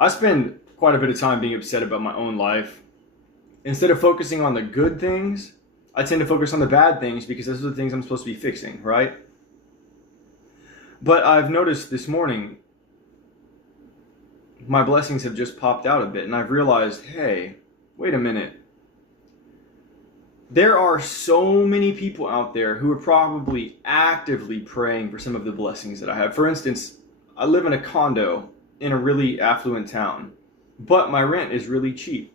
I spend quite a bit of time being upset about my own life. Instead of focusing on the good things, I tend to focus on the bad things because those are the things I'm supposed to be fixing, right? But I've noticed this morning my blessings have just popped out a bit, and I've realized, hey, wait a minute. There are so many people out there who are probably actively praying for some of the blessings that I have. For instance, I live in a condo in a really affluent town, but my rent is really cheap.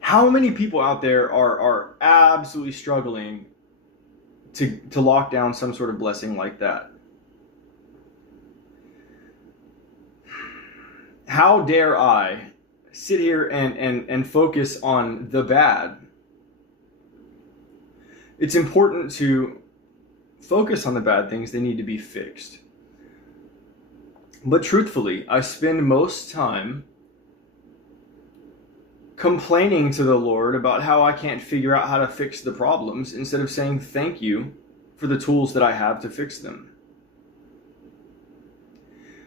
How many people out there are absolutely struggling to lock down some sort of blessing like that? How dare I sit here and focus on the bad? It's important to focus on the bad things. They need to be fixed. But truthfully, I spend most time complaining to the Lord about how I can't figure out how to fix the problems instead of saying thank you for the tools that I have to fix them.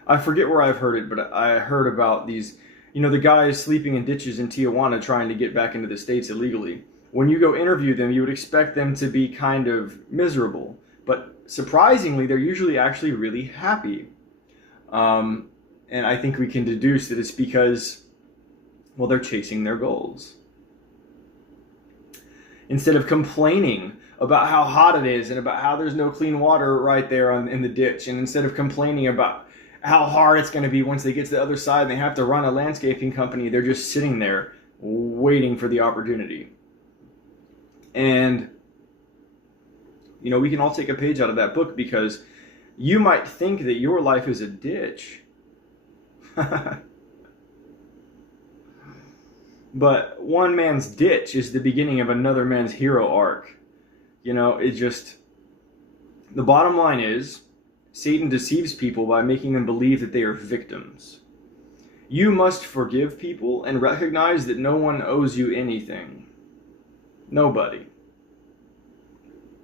I forget where I've heard it, but I heard about these, the guys sleeping in ditches in Tijuana trying to get back into the States illegally. When you go interview them, you would expect them to be kind of miserable. But surprisingly, they're usually actually really happy. And I think we can deduce that it's because, well, they're chasing their goals. Instead of complaining about how hot it is and about how there's no clean water right there in the ditch, and instead of complaining about how hard it's going to be once they get to the other side and they have to run a landscaping company, they're just sitting there waiting for the opportunity. And, we can all take a page out of that book, because you might think that your life is a ditch. But one man's ditch is the beginning of another man's hero arc. The bottom line is, Satan deceives people by making them believe that they are victims. You must forgive people and recognize that no one owes you anything. Nobody.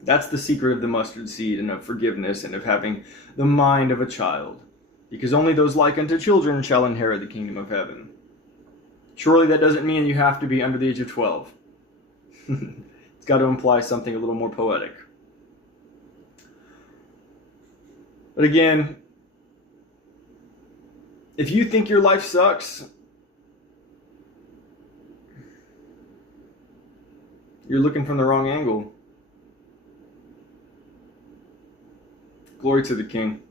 That's the secret of the mustard seed and of forgiveness and of having the mind of a child. Because only those like unto children shall inherit the kingdom of heaven. Surely that doesn't mean you have to be under the age of 12. It's got to imply something a little more poetic. But again, if you think your life sucks, you're looking from the wrong angle. Glory to the King.